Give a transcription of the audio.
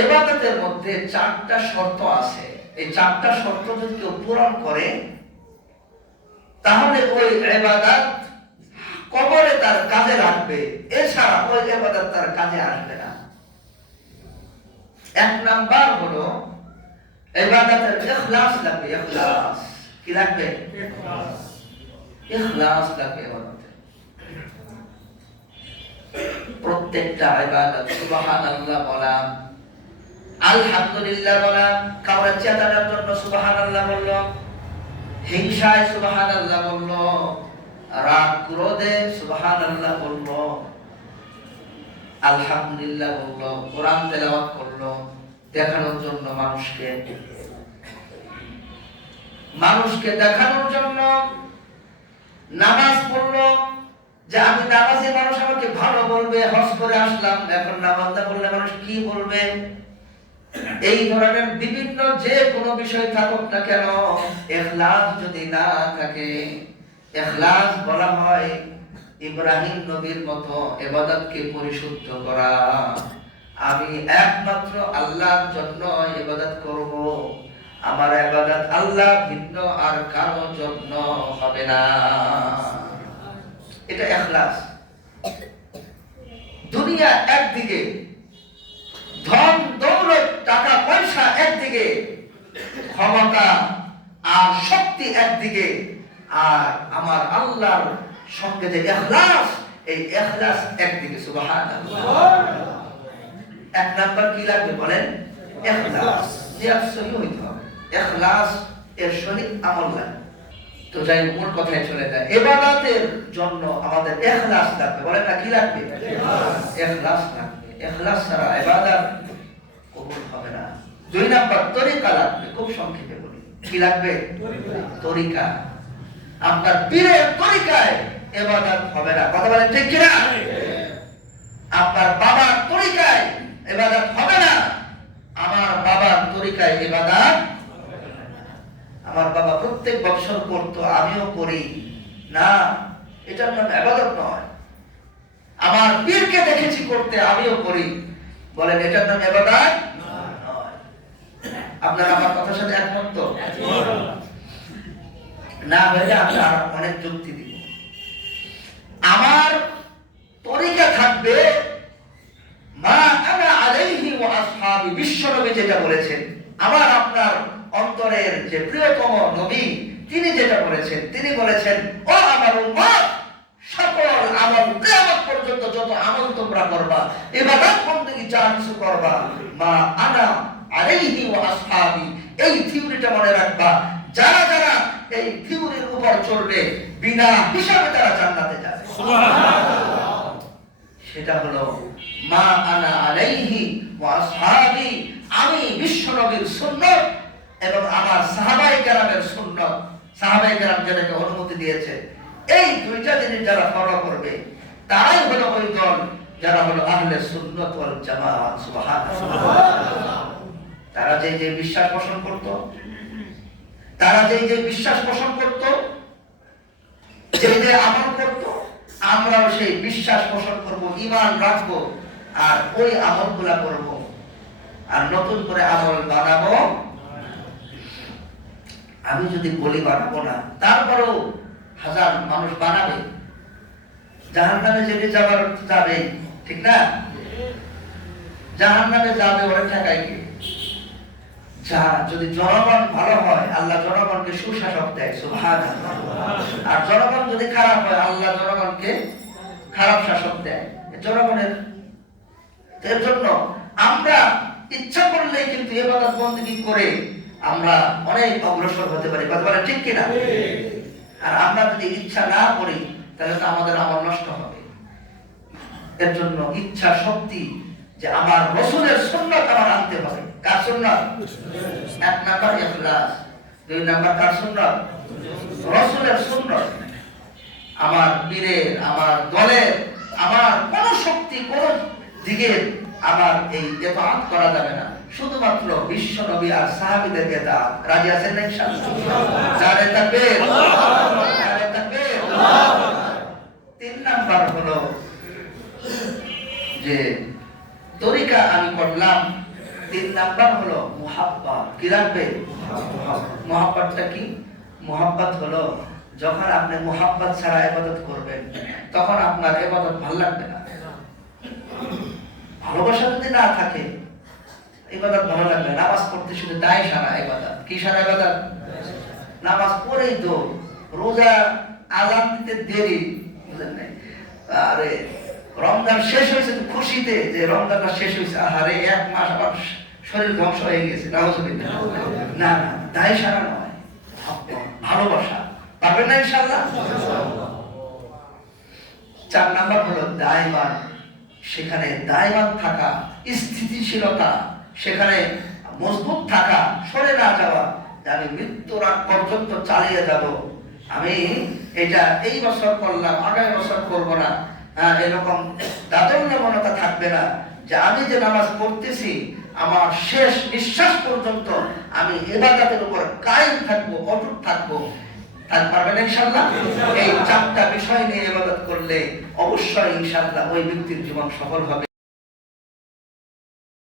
ইবাদতের মধ্যে চারটা শর্ত আছে। এই চারটা শর্ত যদি কেউ পূরণ করে তাহলে ওই ইবাদত কবরে তার কাজে লাগবে, এছাড়া ওই ইবাদত তার কাজে আসবে না। এক নাম্বার হলো ইবাদতের ইখলাস লাগবে। ইখলাস কি লাগবে? ইখলাস লাগবে। প্রত্যেকটা ইবাদত সুবহানাল্লাহ বলা, আলহামদুলিল্লাহ বলা, কাউরে চেতনার জন্য সুবহানাল্লাহ বললো, হিংসায় সুবহানাল্লাহ বললো, রাগ ক্রোধে সুবহানাল্লাহ বললো, আলহামদুলিল্লাহ বললো, কোরআন তেলাওয়াত করলো দেখানোর জন্য মানুষকে দেখানোর জন্য, নামাজ পড়লো যে আমি নামাজে মানুষ আমাকে ভালো বলবে, হজ করে আসলাম, এখন নামাজ না পড়লে মানুষ কি বলবে, এই ধরনের বিভিন্ন যে কোনো বিষয় থাকুক না কেন, ইখলাস যদি না থাকে, ইখলাস বলা হয় ইব্রাহিম নবীর মতো ইবাদতকে পরিশুদ্ধ করা। আমি একমাত্র আল্লাহর জন্য ইবাদত করব, আমার ইবাদত আল্লাহ ভিন্ন আর কারো জন্য হবে না। এটা ইখলাস। দুনিয়া একদিকে, ধন দৌলত টাকা পয়সা একদিকে, ক্ষমতা আর শক্তি একদিকে, আর আমার আল্লাহর সঙ্গে যে ইখলাস, এই ইখলাস একদিকে। সুবহানাল্লাহ। এক নাম্বার কি লাগবে বলেন? ইখলাস। নিয়ত সহি হইতে হবে, ইখলাস এর সহিত আমল লাগবে। তো যাই মূল কথায় চলে যায়, ইবাদতের জন্য আমাদের ইখলাস লাগবে। বলেন না কি লাগবে? ইখলাস লাগবে। ইখলাস ছাড়া ইবাদত কবুল হবে না। দুই নাম্বার তরিকা লাগবে। খুব সংক্ষেপে বলি, কি লাগবে? তরিকা। আপনার পীরের তরিকায় ইবাদত হবে না। কথা বলেন ঠিক কি না? আপনার বাবার তরিকায় ইবাদত হবে না। আমার বাবার তরিকায় ইবাদত, আমার বাবা প্রত্যেক বছর করতো আমিও করি না, এটার নাম ইবাদত নয়। আমার পীরকে দেখেছি করতে আমিও করি, বলেন এটার নাম ইবাদত নয়। আপনারা আমার কথার সাথে একমত তো? না হলে আমি আর অনেক যুক্তি দিব। আমার তরিকা থাকবে মা আনা আলাইহি ওয়া আসহাবি, বিশ্বনবী যেটা বলেছেন, আমার আপনার অন্তরের যে প্রিয়তম নবী তিনি যেটা বলেছেন, তিনি বলেছেন ও আমার উম্মত, সকল আমল কিয়ামত পর্যন্ত যত আমল তোমরা করবা, ইবাদত বন্দেগী যা কিছু করবা, মা আনা আলাইহি ওয়া আসহাবি, এই থিওরিটা মনে রাখবা। যারা যারা এই থিওরির উপর চলবে বিনা হিসাবে তারা জান্নাতে যাবে। সুবহানাল্লাহ। সেটা হলো মা আনা আলাইহি ওয়া আসহাবি, আমি বিশ্বনবীর সুন্নাত এবং আমার সাহাবায়ে কেরামের সুন্নাত, সাহাবায়ে কেরাম যেটাকে অনুমতি দিয়েছে, এই দুইটা জিনিস যারা ফলো করবে তারাই হলো ওই দল যারা হলো আহলে সুন্নাত ওয়াল জামাত। সুবহানাল্লাহ। তারা যে বিশ্বাস পোষণ করত, তারা যে বিশ্বাস পোষণ করত, যে আমল করত, আমরাও সেই বিশ্বাস পোষণ করব, ঈমান রাখবো, আর ওই আমলগুলা করব, আর নতুন করে আমল বানাবো। আমি যদি বলি বানাবো না, তারপরেও হাজার মানুষ বানাবে, জাহান্নামে যেতে যাবার যাবে, ঠিক না? জাহান্নামে যাবে ওরা ঠেকায় কে? যদি জনগণ ভালো হয় আল্লাহ জনগণকে সুশাসক দেয়। সুবহানাল্লাহ। আর জনগণ যদি খারাপ হয় আল্লাহ জনগণকে খারাপ শাসক দেয়। জনগণের এর জন্য আমরা ইচ্ছা করলেই কিন্তু ইবাদত বন্দেগী করে আমরা অনেক অগ্রসর হতে পারি। কথা বলে ঠিক কিনা? আর আমরা যদি ইচ্ছা না করি তাহলে তো আমাদের আমল নষ্ট হবে। এর জন্য ইচ্ছা শক্তি, যে আমার রাসূলের সুন্নাত আমার আনতে হবে। কার সুন্নাত? এক নাম্বার ইখলাস, দুই নাম্বার কার সুন্নাত? রাসূলের সুন্নাত। আমার পীরের, আমার দলের, আমার কোন শক্তি কোন দিকে আমার এই ইতাআত করা যাবে না, শুধুমাত্র বিশ্ব নবী আর সাহাবীদের ইতাআত। রাজি আছেন না ইনশাআল্লাহ? নারে তাকবীর, নারে তাকবীর। তিন নাম্বার হলো যে তরিকা আমি করলাম, তিন নাম্বার হলো মুহাব্বত। কি রাখবে? মুহাব্বতটা কি? মুহাব্বত হলো যখন আপনি মুহাব্বত ছাড়া ইবাদত করবেন তখন আপনার ইবাদত ভালো লাগবে না। ভালোবাসা যদি না থাকে ইবাদত ভালো লাগবে না। নামাজ পড়তে শুধু দায় সারা ইবাদত। কি সারা ইবাদত? নামাজ পড়েই তো, রোজা আযান দিতে দেরি, বুঝলেন নাই? আরে রমজান শেষ হয়েছে তো খুশিতে যে রমজানটা শেষ হয়েছে, আরে এক মাস আমার শরীর ধ্বংস হয়ে গেছে, নাউজুবিল্লাহ। না না, দায় সারা নয়, ভালোবাসা। পারবেন না ইনশাআল্লাহ? চার নাম্বার হলো দায়মান। সেখানে দায়মান থাকা, স্থিতিশীলতা, সেখানে মজবুত থাকা, সরে না যাওয়া, যে আমি মৃত্যুর আগ পর্যন্ত চালিয়ে যাব, আমি এটা এই বছর করলাম আগামী বছর করব না, এরকম দাদল্যমনতা থাকবে না, যে আমি যে নামাজ পড়তেছি আমার শেষ নিঃশ্বাস পর্যন্ত আমি ইবাদতের উপর কায়েম থাকবো, অটুট থাকবো। পারবেন ইনশাআল্লাহ? এই চারটা বিষয় নিয়ে ইবাদত করলে অবশ্যই ইনশাআল্লাহ ওই ব্যক্তির জীবন সফল হবে।